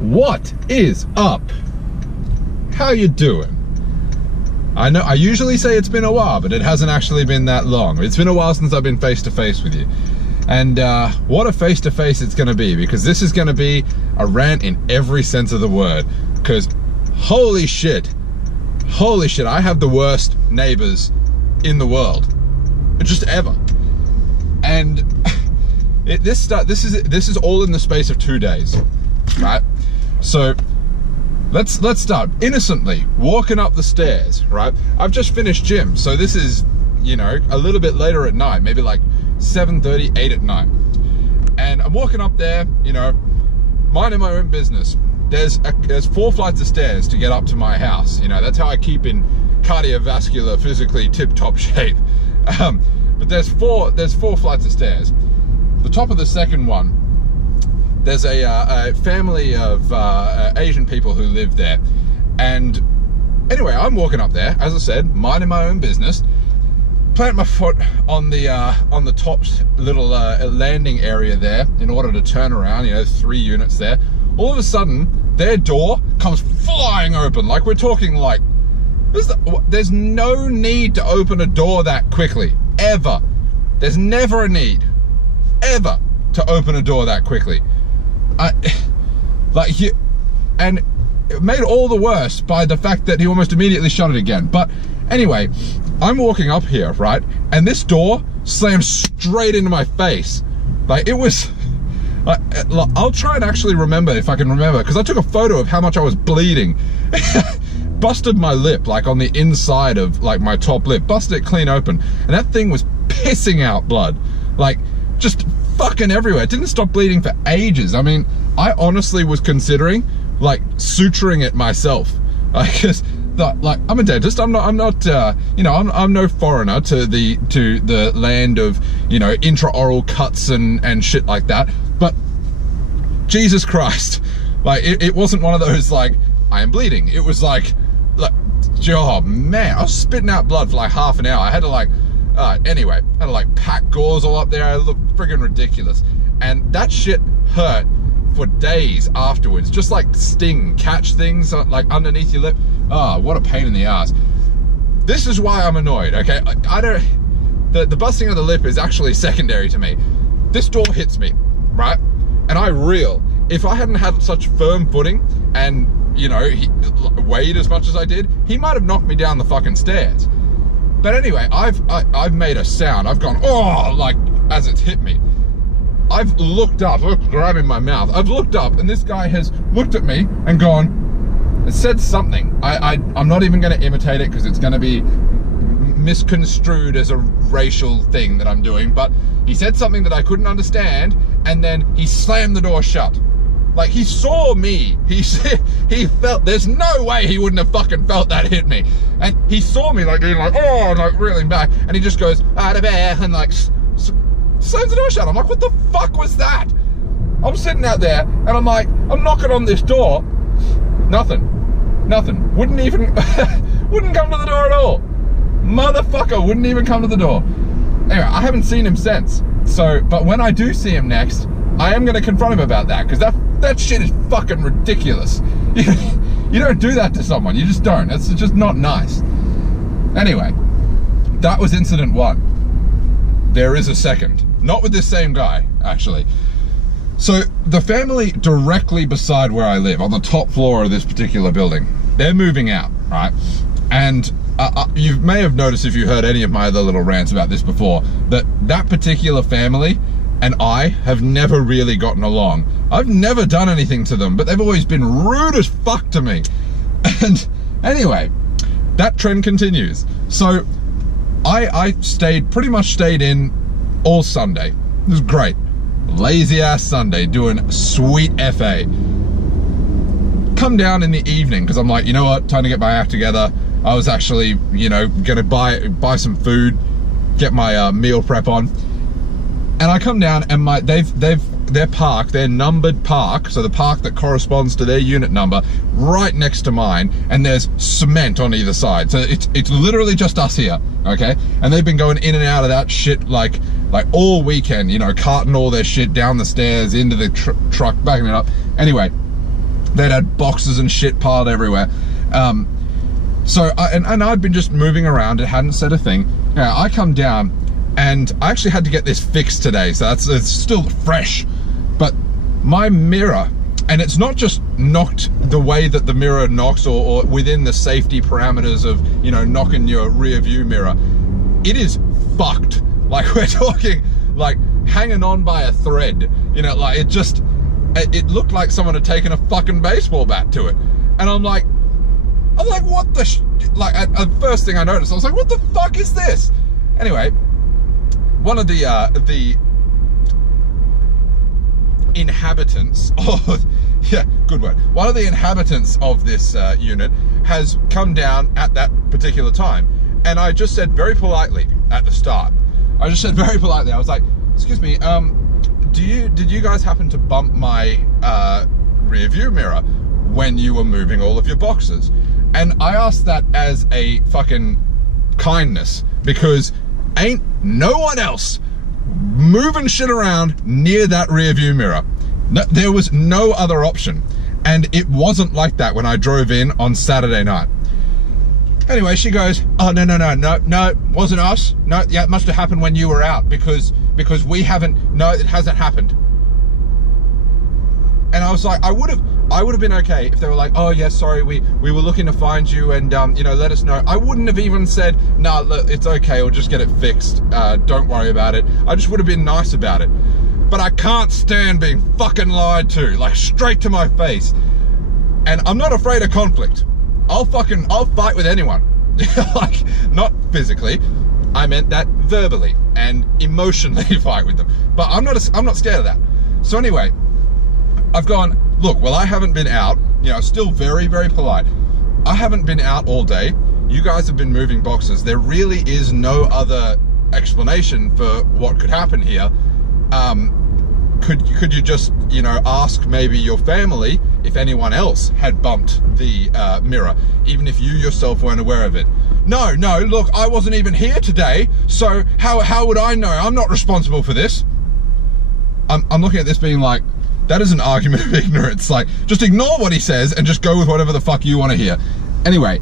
What is up? How you doing? I know I usually say it's been a while, but it hasn't actually been that long. It's been a while since I've been face to face with you. And what a face to face it's gonna be, because this is gonna be a rant in every sense of the word. Because holy shit, I have the worst neighbors in the world, just ever. And this is all in the space of 2 days, right? So let's start innocently walking up the stairs, right? I've just finished gym, so this is, you know, a little bit later at night, maybe like 7:30, 8 at night. And I'm walking up there, you know, minding my own business. There's 4 flights of stairs to get up to my house. You know, that's how I keep in cardiovascular, physically tip-top shape. But there's four flights of stairs. The top of the second one, there's a family of Asian people who live there. And anyway, I'm walking up there, as I said, minding my own business. Plant my foot on the top little landing area there in order to turn around, you know, 3 units there. All of a sudden, their door comes flying open. Like, we're talking like, there's no need to open a door that quickly, ever. There's never a need, ever, to open a door that quickly. And it made all the worse by the fact that he almost immediately shut it again. But anyway, I'm walking up here, right? And this door slammed straight into my face. Like, it was, I'll try and actually remember if I can remember, because I took a photo of how much I was bleeding. Busted my lip, like on the inside of like my top lip, busted it clean open. And that thing was pissing out blood. Like, just fucking everywhere. It didn't stop bleeding for ages. I mean, I honestly was considering like suturing it myself. Like, I'm a dentist. I'm not you know, I'm no foreigner to the land of, you know, intraoral cuts and shit like that. But Jesus Christ, like, it wasn't one of those like, I am bleeding. It was like, oh man, I was spitting out blood for like half an hour. I had to like, anyway, I had to like pack gauze all up there. I looked friggin' ridiculous. And that shit hurt for days afterwards. Just like sting, catch things like underneath your lip. Oh, what a pain in the ass. This is why I'm annoyed, okay? I don't, the busting of the lip is actually secondary to me. This door hits me, right? And I reel. If I hadn't had such firm footing and, you know, he weighed as much as I did, he might have knocked me down the fucking stairs. But anyway, I've made a sound. I've gone, oh, like, as it's hit me. I've looked up, look, grabbing my mouth. I've looked up and this guy has looked at me and gone, and said something. I'm not even gonna imitate it because it's gonna be misconstrued as a racial thing that I'm doing, but he said something that I couldn't understand, and then he slammed the door shut. Like, he saw me, he felt, there's no way he wouldn't have fucking felt that hit me. And he saw me like doing like, oh, like reeling back, and he just goes, out of there, and like, slams the door shut. I'm like, what the fuck was that? I'm sitting out there, and I'm like, I'm knocking on this door, nothing, wouldn't even, wouldn't come to the door at all. Motherfucker wouldn't even come to the door. Anyway, I haven't seen him since, so, but when I do see him next, I am gonna confront him about that, because that shit is fucking ridiculous. You don't do that to someone, you just don't. It's just not nice. Anyway, that was incident 1. There is a second, not with this same guy, actually. So the family directly beside where I live, on the top floor of this particular building, they're moving out, right? And you may have noticed, if you heard any of my other little rants about this before, that particular family and I have never really gotten along. I've never done anything to them, but they've always been rude as fuck to me. And anyway, that trend continues. So I pretty much stayed in all Sunday. It was great. Lazy ass Sunday, doing sweet FA. Come down in the evening, because I'm like, you know what, time to get my act together. I was actually, you know, gonna buy some food, get my meal prep on. And I come down and their numbered park, so the park that corresponds to their unit number, right next to mine, and there's cement on either side. So it's literally just us here, okay? And they've been going in and out of that shit like all weekend, you know, carting all their shit down the stairs, into the truck, backing it up. Anyway, They'd had boxes and shit piled everywhere. So I'd been just moving around. It hadn't said a thing. I come down, and I actually had to get this fixed today, so it's still fresh. But my mirror, and it's not just knocked the way that the mirror knocks, or within the safety parameters of, you know, knocking your rear view mirror. It is fucked. Like, we're talking like hanging on by a thread. You know, like it looked like someone had taken a fucking baseball bat to it. And I'm like, what the first thing I noticed, I was like, what the fuck is this? Anyway, one of the inhabitants of, yeah, good word. One of the inhabitants of this unit has come down at that particular time. And I just said very politely at the start, I was like, excuse me, did you guys happen to bump my rear view mirror when you were moving all of your boxes? And I asked that as a fucking kindness, because ain't no one else moving shit around near that rear view mirror. No, there was no other option. And it wasn't like that when I drove in on Saturday night. Anyway, she goes, oh, no, wasn't us. No, yeah, it must have happened when you were out, because we haven't, no, it hasn't happened. And I was like, I would have been okay if they were like, oh yeah, sorry, we were looking to find you, and you know, let us know. I wouldn't have even said, no, look, it's okay, we'll just get it fixed. Don't worry about it. I just would have been nice about it. But I can't stand being fucking lied to, like straight to my face. And I'm not afraid of conflict. I'll fight with anyone. Like, not physically. I meant that verbally and emotionally fight with them. But I'm not scared of that. So anyway, I've gone, look, well, I haven't been out, you know, still very, very polite. I haven't been out all day. You guys have been moving boxes. There really is no other explanation for what could happen here. Could you just, you know, ask maybe your family if anyone else had bumped the mirror, even if you yourself weren't aware of it? No, look, I wasn't even here today, so how would I know? I'm not responsible for this. I'm looking at this being like, that is an argument of ignorance. Like, just ignore what he says and just go with whatever the fuck you want to hear. Anyway,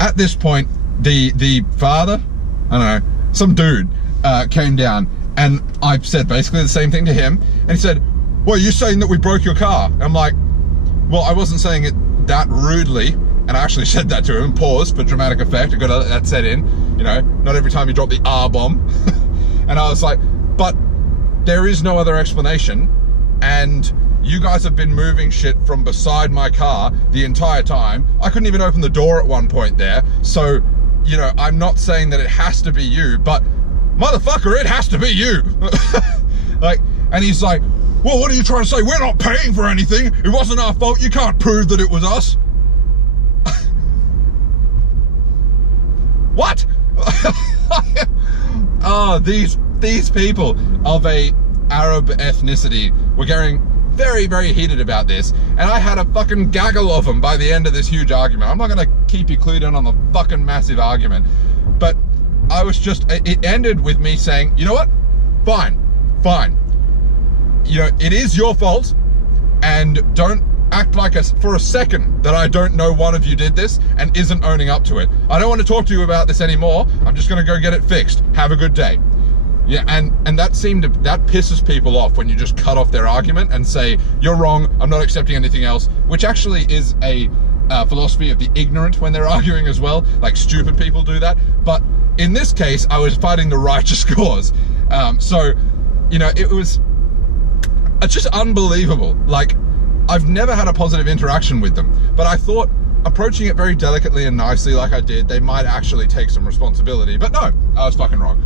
at this point, the father, I don't know, some dude came down, and I said basically the same thing to him, and he said, well, you're saying that we broke your car? I'm like, well, I wasn't saying it that rudely, and I actually said that to him, paused for dramatic effect, I got to let that set in, you know, not every time you drop the R-bomb. And I was like, but there is no other explanation, and you guys have been moving shit from beside my car the entire time. I couldn't even open the door at one point there, so, you know, I'm not saying that it has to be you, but motherfucker, it has to be you. Like, and he's like, well, what are you trying to say? We're not paying for anything. It wasn't our fault. You can't prove that it was us. What? Oh, these people of a Arab ethnicity were getting very, very heated about this, and I had a fucking gaggle of them by the end of this huge argument. I'm not going to keep you clued in on the fucking massive argument, but I was just, it ended with me saying, you know what? Fine. You know, it is your fault, and don't act like for a second that I don't know one of you did this and isn't owning up to it. I don't want to talk to you about this anymore. I'm just going to go get it fixed. Have a good day. Yeah, and that pisses people off when you just cut off their argument and say, you're wrong, I'm not accepting anything else, which actually is a philosophy of the ignorant when they're arguing as well. Like, stupid people do that. But in this case, I was fighting the righteous cause. So, you know, it's just unbelievable. Like, I've never had a positive interaction with them, but I thought approaching it very delicately and nicely like I did, they might actually take some responsibility. But no, I was fucking wrong.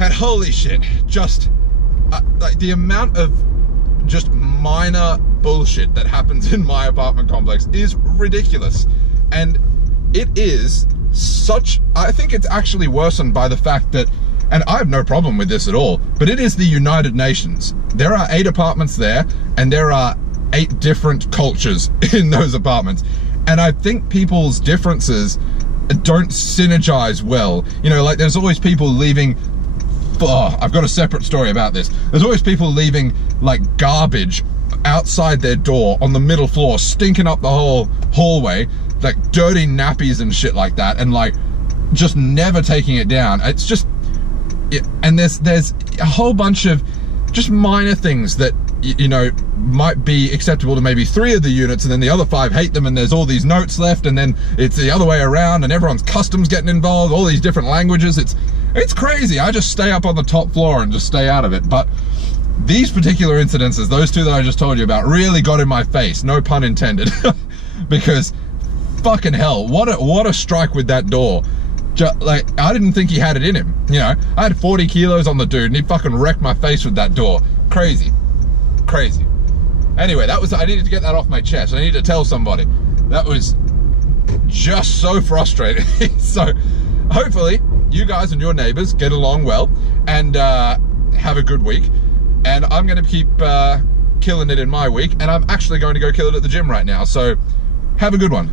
And holy shit, just like the amount of just minor bullshit that happens in my apartment complex is ridiculous. And it is such, I think it's actually worsened by the fact that, and I have no problem with this at all, but it is the United Nations. There are 8 apartments there, and there are 8 different cultures in those apartments. And I think people's differences don't synergize well. You know, like there's always people leaving, oh, I've got a separate story about this. There's always people leaving like garbage outside their door on the middle floor, stinking up the whole hallway, like dirty nappies and shit like that, and like just never taking it down. It's just, and there's a whole bunch of just minor things that, you know, might be acceptable to maybe 3 of the units, and then the other 5 hate them, and there's all these notes left, and then it's the other way around, and everyone's customs getting involved, all these different languages. It's crazy. I just stay up on the top floor and just stay out of it. But these particular incidences, those 2 that I just told you about, really got in my face, no pun intended, because fucking hell, what a strike with that door. Like, I didn't think he had it in him, you know. I had 40 kilos on the dude, and he fucking wrecked my face with that door. Crazy. Crazy. Anyway, I needed to get that off my chest. I needed to tell somebody. That was just so frustrating. So hopefully you guys and your neighbors get along well, and have a good week. And I'm going to keep killing it in my week, and I'm actually going to go kill it at the gym right now. So have a good one.